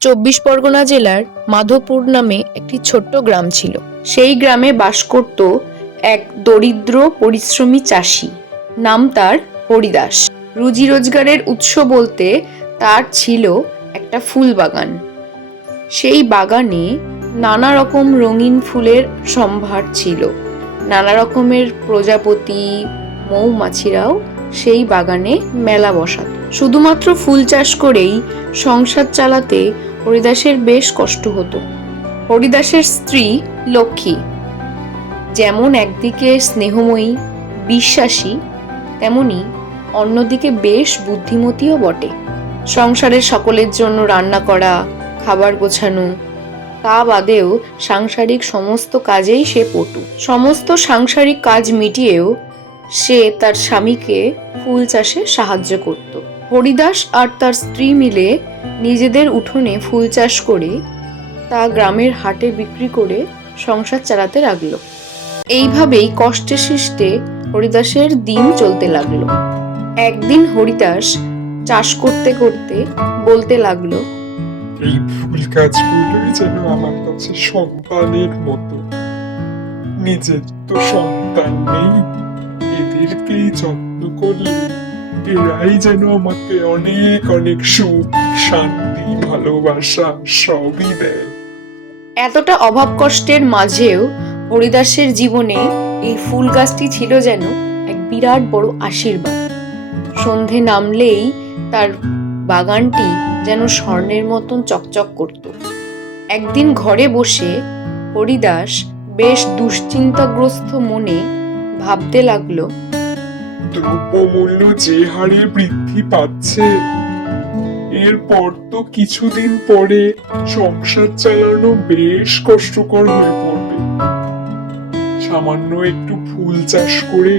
চব্বিশ পরগনা জেলার মাধবপুর নামে একটি ছোট্ট গ্রাম ছিল। সেই গ্রামে বাস করত এক দরিদ্র পরিশ্রমী চাষি। নাম তার হরিদাস। রুজি রোজগারের উৎস বলতে তার ছিল একটা ফুল বাগান। সেই বাগানে নানা রকম রঙিন ফুলের সম্ভার ছিল। নানা রকমের প্রজাপতি, মৌমাছিরাও সেই বাগানে মেলা বসাত। শুধুমাত্র ফুল চাষ করেই সংসার চালাতে হরিদাসের বেশ কষ্ট হতো। হরিদাসের স্ত্রী লক্ষ্মী যেমন একদিকে স্নেহময়ী, বিশ্বাসী, তেমনি অন্যদিকে বেশ বুদ্ধিমতীও বটে। সংসারের সকলের জন্য রান্না করা, খাবার গোছানো, তা বাদেও সাংসারিক সমস্ত কাজেই সে পটু। সমস্ত সাংসারিক কাজ মিটিয়েও সে তার স্বামীকে ফুল চাষে সাহায্য করত। হরিদাস আর তার স্ত্রী মিলে নিজেদের উঠোনে ফুল চাষ করে তা গ্রামের হাটে বিক্রি করে সংসার চালাতে লাগলো। এইভাবেই কষ্টে শিষ্টে হরিদাসের দিন চলতে লাগলো। একদিন হরিদাস চাষ করতে করতে বলতে লাগলো, এই ফুল গাছগুলোই যেন আমার কাছে সন্তানের মতো। নিজের তো সন্তান নেই, এদেরকেই যত্ন করলে এরাই যেন আমাকে অনেক অনেক সুখ, শান্তি, ভালোবাসা সবই দেয়। এতটা অভাব কষ্টের মাঝেও হরিদাসের জীবনে এই ফুল গাছটি ছিল যেন এক বিরাট বড় আশীর্বাদ। সন্ধে নামলেই তার বাগানটি যেন স্বর্ণের মতন চকচক করত। একদিন ঘরে বসে হরিদাস বেশ দুশ্চিন্তাগ্রস্ত মনে ভাবতে লাগলো, দ্রব্যমূল্য যে হারে বৃদ্ধি পাচ্ছে, এরপর তো কিছুদিন পরে সংসার চালানো বেশ কষ্টকর হয়ে পড়বে। সামান্য একটু ফুল চাষ করে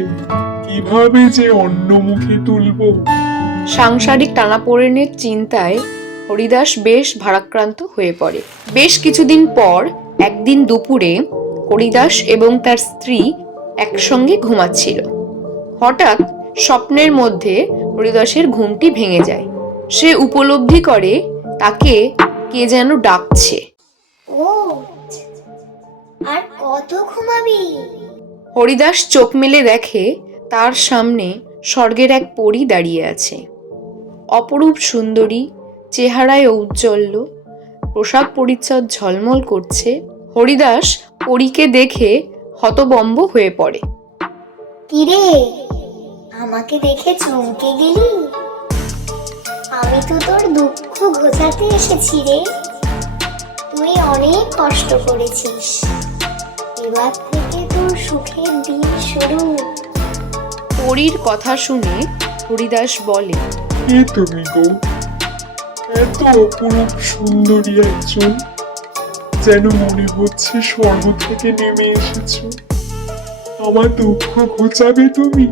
কিভাবে যে অন্ন মুখে তুলবো। সাংসারিক টানাপোড়েনের চিন্তায় হরিদাস বেশ ভারাক্রান্ত হয়ে পড়ে। বেশ কিছুদিন পর একদিন দুপুরে হরিদাস এবং তার স্ত্রী একসঙ্গে ঘুমাচ্ছিল। হঠাৎ স্বপ্নের মধ্যে হরিদাসের ঘুমটি ভেঙে যায়। সে উপলব্ধি করে তাকে কে যেন ডাকছে। ও, আর কত ঘুমাবি? হরিদাস চোখ মেলে দেখে তার সামনে স্বর্গের এক পরী দাঁড়িয়ে আছে। অপরূপ সুন্দরী, চেহারায় ঔজ্জ্বল্য, পোশাক পরিচ্ছদ ঝলমল করছে। হরিদাস পরীকে দেখে হতবম্ব হয়ে পড়ে। কিরে, আমাকে দেখে চমকে গেলি? আমি তো তোর দুঃখ ঘোচাতে এসেছি রে। তুই অনেক কষ্ট করেছিস, এবার থেকে তোর সুখের দিন শুরু। পরীর কথা শুনে হরিদাস বলে, কে তুমি গো? এত অপরূপ সুন্দরী একজন, যেন মনে হচ্ছে স্বর্গ থেকে নেমে এসেছো। আমার দুঃখ ঘোচাবে তুমি?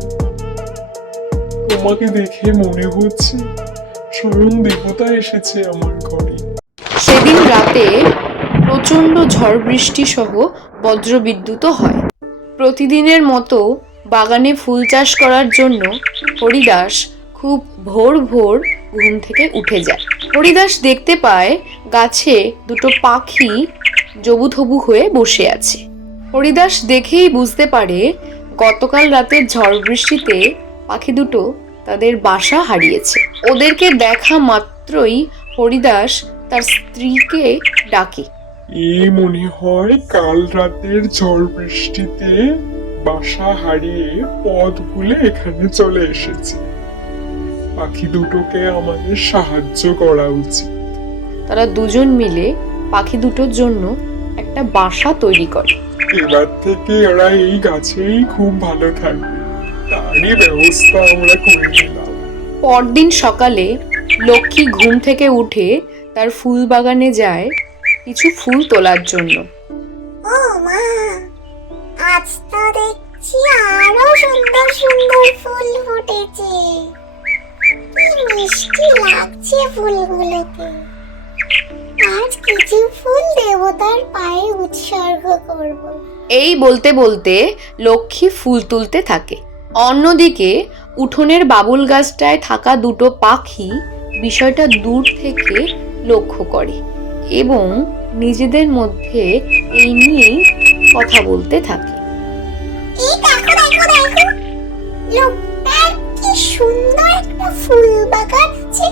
তোমাকে দেখে মনে হচ্ছে স্বয়ং দেবতা এসেছে আমার ঘরে। সেদিন রাতে প্রচণ্ড ঝড় বৃষ্টি সহ বজ্রবিদ্যুৎ হয়। প্রতিদিনের মতো বাগানে ফুল চাষ করার জন্য হরিদাস খুব ভোর ভোর ঘুম থেকে উঠে যায়। হরিদাস দেখতে পায় গাছে দুটো পাখি জবুথবু হয়ে বসে আছে। হরিদাস দেখেই বুঝতে পারে গতকাল রাতের ঝড় বৃষ্টিতে পাখি দুটো তাদের বাসা হারিয়েছে। ওদেরকে দেখা মাত্রই হরিদাস তার স্ত্রীকে ডাকে। মনে হয় কাল রাতের ঝড় বৃষ্টিতে বাসা হারিয়ে পথ ভুলে এখানে চলে এসেছে। পাখি দুটোকে আমাদের সাহায্য করা উচিত। তারা দুজন মিলে পাখি দুটোর জন্য একটা বাসা তৈরি করে। এবার থেকে ওরা এই গাছেই খুব ভালো থাকবে, তারই ব্যবস্থা আমরা করে দিলাম। পরদিন সকালে লক্ষ্মী ঘুম থেকে উঠে তার ফুল বাগানে যায় কিছু ফুল তোলার জন্য। ও মা, আজ তো দেখছি আরো সুন্দর সুন্দর ফুল ফুটেছে। কি মিষ্টি লাগছে ফুলগুলোকে। আজ কিছু ফুল দেবতার পায়ে উৎসর্গ করব। এই বলতে বলতে লক্ষ্মী ফুল তুলতে থাকে। অন্যদিকে উঠোনের বাবুল গাছটায় থাকা দুটো পাখি বিষয়টা দূর থেকে লক্ষ্য করে। এবং নিজেদের মধ্যে এই নিয়েই কথা বলতে থাকে। এই দেখো দেখো দেখো, লোকটার কি সুন্দর একটা ফুল বাগান আছে।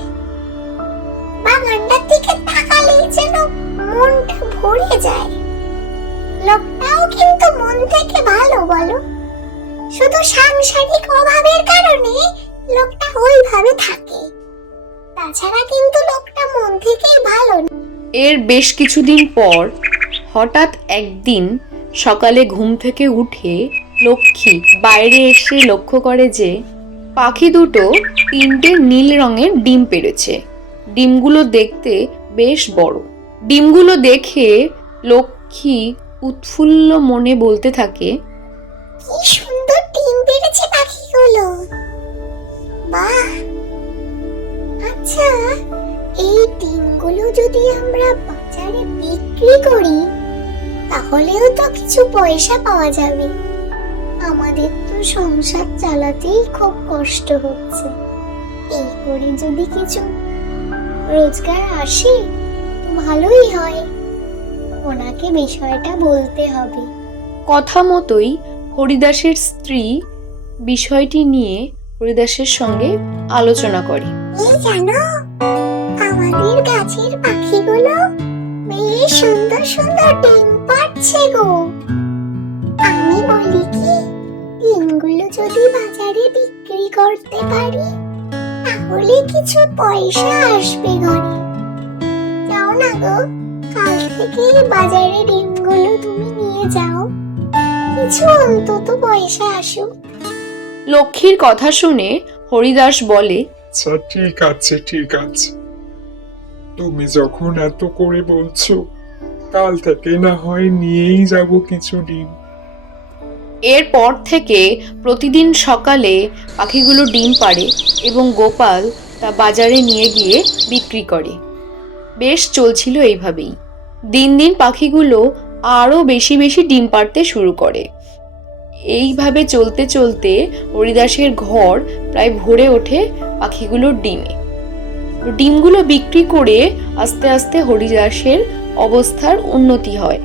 বাগানটার দিকে তাকালেই যেন মনটা ভরে যায়। লোকটাও কিন্তু মন থেকে ভালো, বলো? শুধু সাংসারিক অভাবের কারণে লোকটা ওইভাবে থাকে, তাছাড়া কিন্তু লোকটা মন থেকেই ভালো। এর বেশ কিছুদিন পর হঠাৎ একদিন সকালে ঘুম থেকে উঠে লক্ষ্মী বাইরে এসে লক্ষ্য করে যে পাখি দুটো 3টে নীল রঙের ডিম পেড়েছে। ডিমগুলো দেখতে বেশ বড়। ডিমগুলো দেখে লক্ষ্মী উৎফুল্ল মনে বলতে থাকে, কি সুন্দর ডিম পেড়েছে পাখিগুলো, বাহ! আচ্ছা, এই ডিমগুলো যদি আমরা বাজারে বিক্রি করি তাহলেও তো কিছু পয়সা পাওয়া যাবে। আমাদের তো সংসার চালাতেই খুব কষ্ট হচ্ছে, এই করে যদি কিছু রোজগার আসে তো ভালোই হয়। ওনাকে বিষয়টা বলতে হবে। কথা মতোই হরিদাসের স্ত্রী বিষয়টি নিয়ে হরিদাসের সঙ্গে আলোচনা করে। এই জানো, আমাদের গাছের পাখিগুলো বেশ সুন্দর সুন্দর ডিম পাড়ছে গো। আমি বলি কি, ডিমগুলো যদি বাজারে বিক্রি করতে পারি তাহলে কিছু পয়সা আসবে ঘরে। যাও না গো, কাল থেকে বাজারে ডিমগুলো তুমি নিয়ে যাও, কিছু অন্তত পয়সা আসুক। লক্ষ্মীর কথা শুনে হরিদাস বলে, আচ্ছা ঠিক আছে ঠিক আছে, তুমি যখন এত করে বলছো কাল থেকে না হয় নিয়েই যাব কিছু ডিম। এরপর থেকে প্রতিদিন সকালে পাখিগুলো ডিম পাড়ে এবং গোপাল তা বাজারে নিয়ে গিয়ে বিক্রি করে। বেশ চলছিল এইভাবেই। দিন দিন পাখিগুলো আরও বেশি বেশি ডিম পাড়তে শুরু করে। এইভাবে চলতে চলতে হরিদাসের ঘর প্রায় ভরে ওঠে পাখিগুলোর ডিমে। ডিমগুলো বিক্রি করে আস্তে আস্তে হরিদাসের অবস্থার উন্নতি হয়।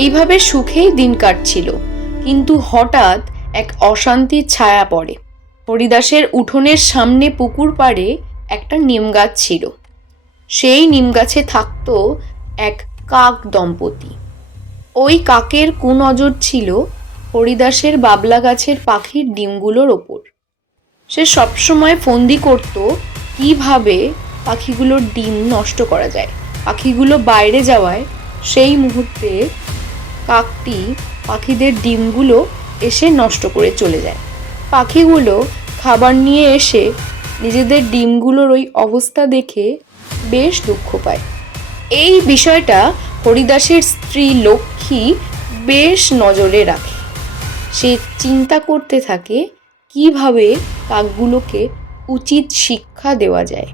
এইভাবে সুখেই দিন কাটছিল, কিন্তু হঠাৎ এক অশান্তির ছায়া পড়ে। হরিদাসের উঠোনের সামনে পুকুর পাড়ে একটা নিম গাছ ছিল। সেই নিম গাছে থাকতো এক কাক দম্পতি। ওই কাকের কুনজর ছিল হরিদাসের বাবলা গাছের পাখির ডিমগুলোর ওপর। সে সবসময় ফন্দি করত কিভাবে পাখিগুলোর ডিম নষ্ট করা যায়। পাখিগুলো বাইরে যাওয়ায় সেই মুহূর্তে কাকটি পাখিদের ডিমগুলো এসে নষ্ট করে চলে যায়। পাখিগুলো খাবার নিয়ে এসে নিজেদের ডিমগুলোর ওই অবস্থা দেখে বেশ দুঃখ পায়। এই বিষয়টা হরিদাসের স্ত্রী লক্ষ্মী বেশ নজরে রাখে। সে চিন্তা করতে থাকে কিভাবে কাকগুলোকে উচিত শিক্ষা দেওয়া যায়।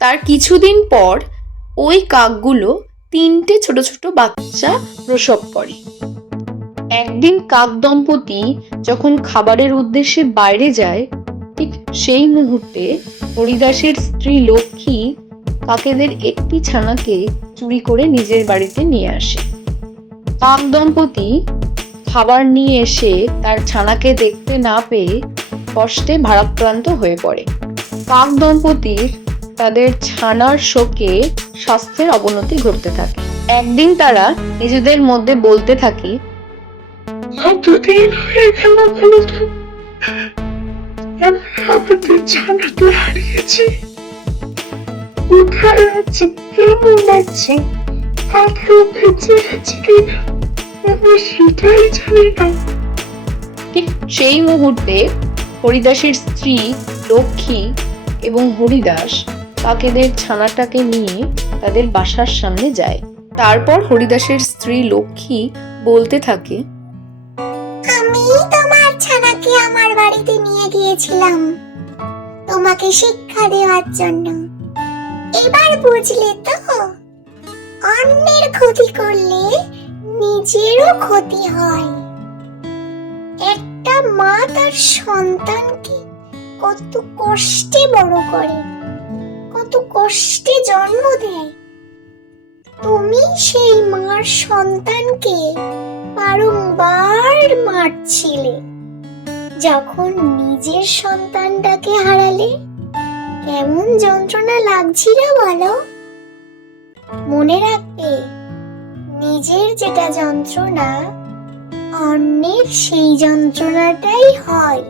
তার কিছুদিন পর ওই কাকগুলো 3টে ছোট ছোট বাচ্চা প্রসব করে। একদিন কাক দম্পতি যখন খাবারের উদ্দেশ্যে বাইরে যায়, ঠিক সেই মুহূর্তে হরিদাসের স্ত্রী লক্ষ্মী কাকেদের একটি ছানাকে চুরি করে নিজের বাড়িতে নিয়ে আসে। কাক দম্পতি খাবার নিয়ে এসে তার ছানাকে দেখতে না পেয়ে কষ্টে ভারাক্রান্ত হয়ে পড়ে। কাক দম্পতির তাদের ছানার শোকে স্বাস্থ্যের অবনতি ঘটতে থাকে। একদিন তারা নিজেদের মধ্যে বলতে থাকে, কতদিন হয়ে গেল বলতো আমরা আমাদের ছানাকে হারিয়েছি, কোথায় আছে, কেমন আছে, আদৌ বেঁচে আছে কিনা আমি সেটাই জানি না। ঠিক সেই মুহূর্তে হরিদাসের স্ত্রী লক্ষ্মী এবং হরিদাস কাকেদের ছানাটাকে নিয়ে তাদের বাসার সামনে যায়। তারপর হরিদাসের স্ত্রী লক্ষ্মী বলতে থাকে, আমি তোমার ছানাকে আমার বাড়িতে নিয়ে গিয়েছিলাম তোমাকে শিক্ষা দেওয়ার জন্য। এবার বুঝলে তো, অন্যের ক্ষতি করলে নিজেরও ক্ষতি হয়। একটা মা তার সন্তানকে কত কষ্টে বড় করে, কত কষ্টে জন্ম দেয়, তুমি সেই মার সন্তানকে বারংবার মারছিলে, যখন নিজের সন্তানটাকে হারালে কেমন যন্ত্রণা লাগছিল বলো? মনে রাখবে, নিজের যেটা যন্ত্রণা, অন্যের সেই যন্ত্রণাটাই হয়।